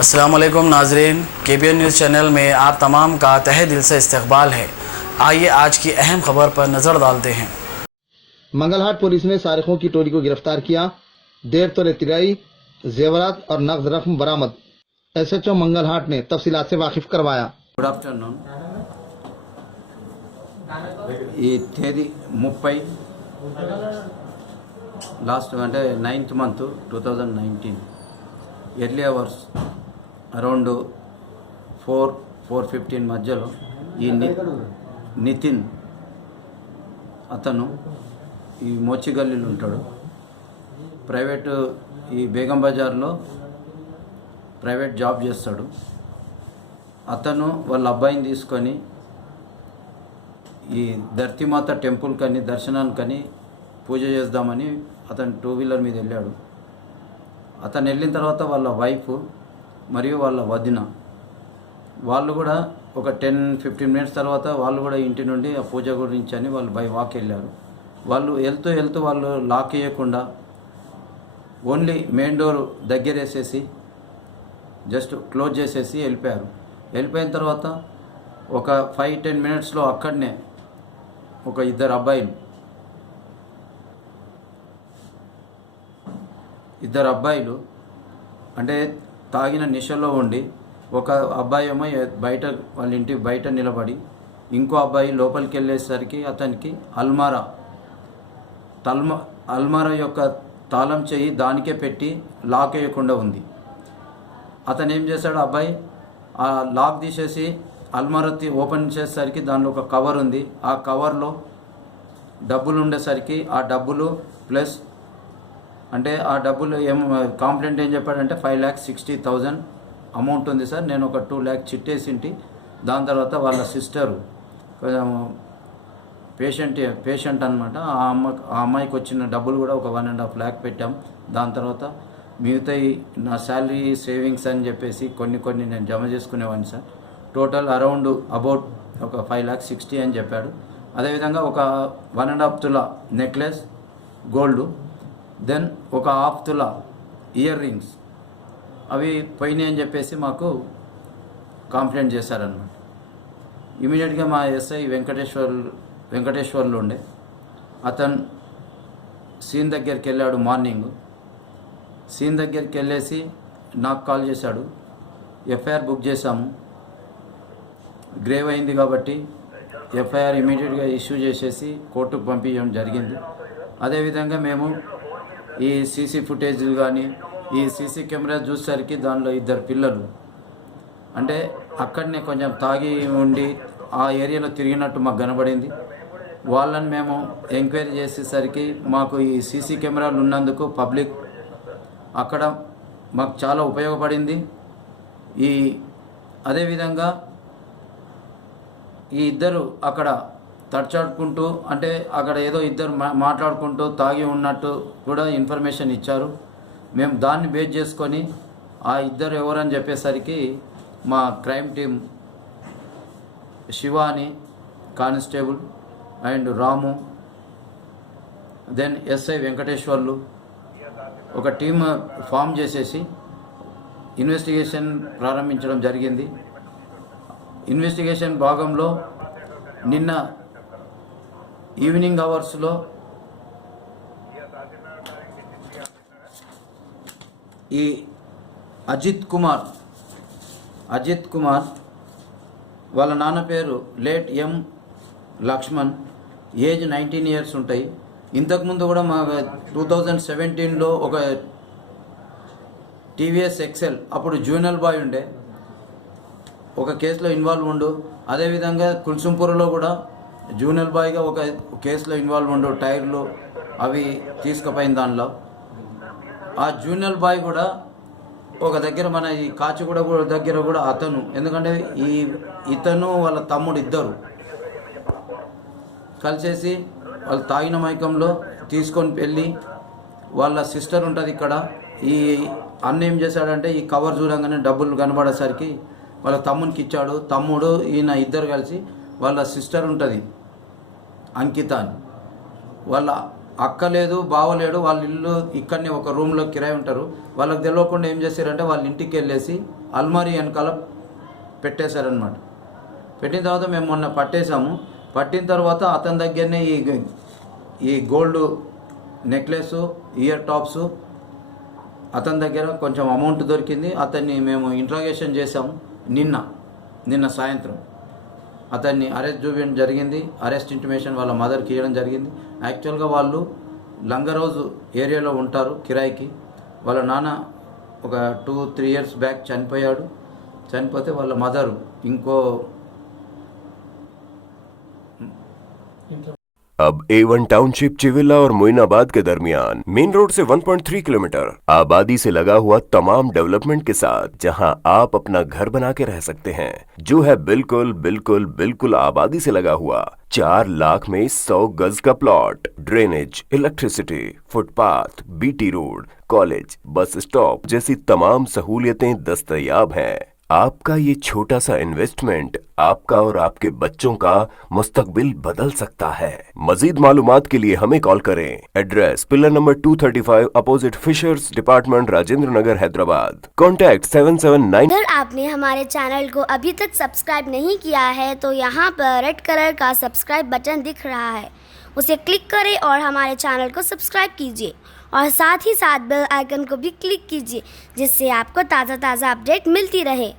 अस्सलाम वालेकुम नाजरीन, KBN न्यूज़ चैनल में आप तमाम का तहे दिल से इस्तकबाल है। आइए आज की अहम खबर पर नज़र डालते हैं। मंगलहाट पुलिस ने सारिकों की टोली को गिरफ्तार किया। 1.5 तोले तिराई, जेवरात और नगद रकम बरामद। SHO मंगलहाट ने तफसीलात से वाकिफ करवाया। Good afternoon. ఈ తేదీ 30 లాస్ట్ అంటే 9th month 2019 early hours around 4-4:15 మధ్యలో ఈ నితిన్ అతను ఈ మోచిగల్లీలో ఉంటాడు. ప్రైవేటు ఈ బేగం బజార్లో ప్రైవేట్ జాబ్ చేస్తాడు. అతను వాళ్ళ అబ్బాయిని తీసుకొని ఈ ధర్తిమాత టెంపుల్కని దర్శనానికని పూజ చేద్దామని అతను 2-వీలర్ మీద వెళ్ళాడు. అతను వెళ్ళిన తర్వాత వాళ్ళ వైఫ్ మరియు వాళ్ళ వదిన వాళ్ళు కూడా ఒక 10-15 మినిట్స్ తర్వాత వాళ్ళు కూడా ఇంటి నుండి ఆ పూజ గురించి అని వాళ్ళు బై వాక్ వెళ్ళారు. వాళ్ళు వెళ్తూ వాళ్ళు లాక్ వేయకుండా ఓన్లీ మెయిన్ డోర్ దగ్గర వేసేసి జస్ట్ క్లోజ్ చేసేసి వెళ్ళిపోయారు. వెళ్ళిపోయిన తర్వాత ఒక 5-10 మినిట్స్లో అక్కడనే ఒక ఇద్దరు అబ్బాయిలు అంటే తాగిన నిశలో ఉండి ఒక అబ్బాయి ఏమో బయట వాళ్ళ ఇంటి బయట నిలబడి ఇంకో అబ్బాయి లోపలికి వెళ్ళేసరికి అతనికి అల్మారా యొక్క తాళం చేయి దానికే పెట్టి లాక్ వేయకుండా ఉంది. అతను ఏం చేశాడు, అబ్బాయి ఆ లాక్ తీసేసి అల్మారా ఓపెన్ చేసేసరికి దానిలో ఒక కవర్ ఉంది. ఆ కవర్లో డబ్బులు ఉండేసరికి ఆ డబ్బులు ప్లస్ అంటే ఆ డబ్బులు కాంప్లైంట్ ఏం చెప్పాడంటే 5,60,000 అమౌంట్ ఉంది సార్, నేను ఒక 2 lakh చిట్టేసింటి. దాని తర్వాత వాళ్ళ సిస్టరు పేషెంట్ అనమాట, ఆ అమ్మాయికి వచ్చిన డబ్బులు కూడా ఒక 1.5 lakh పెట్టాం. దాని తర్వాత మిగతా నా శాలరీ సేవింగ్స్ అని చెప్పేసి కొన్ని నేను జమ చేసుకునేవాడిని సార్. టోటల్ అరౌండ్ అబౌట్ ఒక 5,60,000 అని చెప్పాడు. అదేవిధంగా ఒక 1.5 తులా నెక్లెస్ గోల్డ్, దెన్ ఒక 1/2 తులా ఇయర్ రింగ్స్ అవి పోయినాయి అని చెప్పేసి మాకు కంప్లైంట్ చేశారనమాట. ఇమీడియట్గా మా SI వెంకటేశ్వర్లు ఉండే అతను సీన్ దగ్గరికి వెళ్ళాడు. మార్నింగ్ సీన్ దగ్గరికి వెళ్ళేసి నాకు కాల్ చేశాడు. FIR బుక్ చేశాము, గ్రేవ్ అయింది కాబట్టి FIR ఇమీడియట్గా ఇష్యూ చేసేసి కోర్టుకు పంపించడం జరిగింది. అదేవిధంగా మేము ఈ CC ఫుటేజ్లు కానీ ఈ CC కెమెరా చూసేసరికి దానిలో 2 పిల్లలు అంటే అక్కడనే కొంచెం తాగి ఉండి ఆ ఏరియాలో తిరిగినట్టు మాకు కనబడింది. వాళ్ళని మేము ఎంక్వైరీ చేసేసరికి మాకు ఈ CC కెమెరాలు ఉన్నందుకు పబ్లిక్ అక్కడ మాకు చాలా ఉపయోగపడింది. అదేవిధంగా ఈ ఇద్దరు అక్కడ తడిచాడుకుంటూ అంటే అక్కడ ఏదో ఇద్దరు మాట్లాడుకుంటూ తాగి ఉన్నట్టు కూడా ఇన్ఫర్మేషన్ ఇచ్చారు. మేము దాన్ని బేస్ చేసుకొని ఆ ఇద్దరు ఎవరని చెప్పేసరికి మా క్రైమ్ టీం శివ అని constable and Ramu, then SI Venkateswarlu ఒక టీమ్ ఫామ్ చేసేసి ఇన్వెస్టిగేషన్ ప్రారంభించడం జరిగింది. ఇన్వెస్టిగేషన్ భాగంలో నిన్న ఈవినింగ్ అవర్స్లో ఈ అజిత్ కుమార్ వాళ్ళ నాన్న పేరు late M Laxman, age 19 years ఉంటాయి. ఇంతకుముందు కూడా మా 2017లో ఒక TVS XL అప్పుడు జూనియర్ బాయ్ ఉండే ఒక కేసులో ఇన్వాల్వ్ ఉండు. అదేవిధంగా కుల్సుంపూర్లో కూడా జూనియర్ బాయ్గా ఒక కేసులో ఇన్వాల్వ్ ఉండు, టైర్లు అవి తీసుకుపోయిన దానిలో. ఆ జూనియర్ బాయ్ కూడా ఒక దగ్గర మన ఈ కాచిగూడ దగ్గర కూడా అతను, ఎందుకంటే ఇతను వాళ్ళ తమ్ముడు ఇద్దరు కలిసేసి వాళ్ళు తాగిన మైకంలో తీసుకొని వెళ్ళి వాళ్ళ సిస్టర్ ఉంటుంది ఇక్కడ. ఈ అన్న ఏం చేశాడంటే ఈ కవర్ చూడంగానే డబ్బులు కనబడేసరికి వాళ్ళ తమ్మునికి ఇచ్చాడు. తమ్ముడు ఈయన ఇద్దరు కలిసి వాళ్ళ సిస్టర్ ఉంటుంది అంకిత అని, వాళ్ళ అక్క లేదు బావలేడు, వాళ్ళ ఇల్లు ఇక్కడనే ఒక రూమ్లో కిరాయి ఉంటారు. వాళ్ళకి తెలియకుండా ఏం చేశారంటే వాళ్ళ ఇంటికి వెళ్ళేసి అల్మారీ వెనకాల పెట్టేశారనమాట. పెట్టిన తర్వాత మేము మొన్న పట్టేశాము. పట్టిన తర్వాత అతని దగ్గరనే ఈ గోల్డ్ నెక్లెస్, ఇయర్ టాప్స్ అతని దగ్గర కొంచెం అమౌంట్ దొరికింది. అతన్ని మేము ఇంట్రాగేషన్ చేసాము. నిన్న సాయంత్రం అతన్ని అరెస్ట్ చూపించడం జరిగింది. అరెస్ట్ ఇంటిమేషన్ వాళ్ళ మదర్కి ఇవ్వడం జరిగింది. యాక్చువల్గా వాళ్ళు లంగరోజు ఏరియాలో ఉంటారు కిరాయికి. వాళ్ళ నాన్న ఒక 2-3 ఇయర్స్ బ్యాక్ చనిపోయాడు. చనిపోతే వాళ్ళ మదరు ఇంకో अब A1 टाउनशिप चिविला और मोइनाबाद के दरमियान मेन रोड से 1.3 किलोमीटर आबादी से लगा हुआ तमाम डेवलपमेंट के साथ जहां आप अपना घर बना के रह सकते हैं, जो है बिल्कुल बिल्कुल बिल्कुल आबादी से लगा हुआ 4 लाख में 100 गज का plot, drainage, electricity, footpath, BT road, college, bus stop जैसी तमाम सहूलियतें दस्तयाब हैं। आपका ये छोटा सा इन्वेस्टमेंट आपका और आपके बच्चों का मुस्तकबिल बदल सकता है। मजीद मालूमात के लिए हमें कॉल करें। Address pillar number 235 opposite fishers department, Rajendra Nagar, Hyderabad. Contact 779। अगर आपने हमारे चैनल को अभी तक सब्सक्राइब नहीं किया है तो यहाँ पर रेड कलर का सब्सक्राइब बटन दिख रहा है, उसे क्लिक करें और हमारे चैनल को सब्सक्राइब कीजिए और साथ ही साथ बेल आइकन को भी क्लिक कीजिए, जिससे आपको ताज़ा अपडेट मिलती रहे।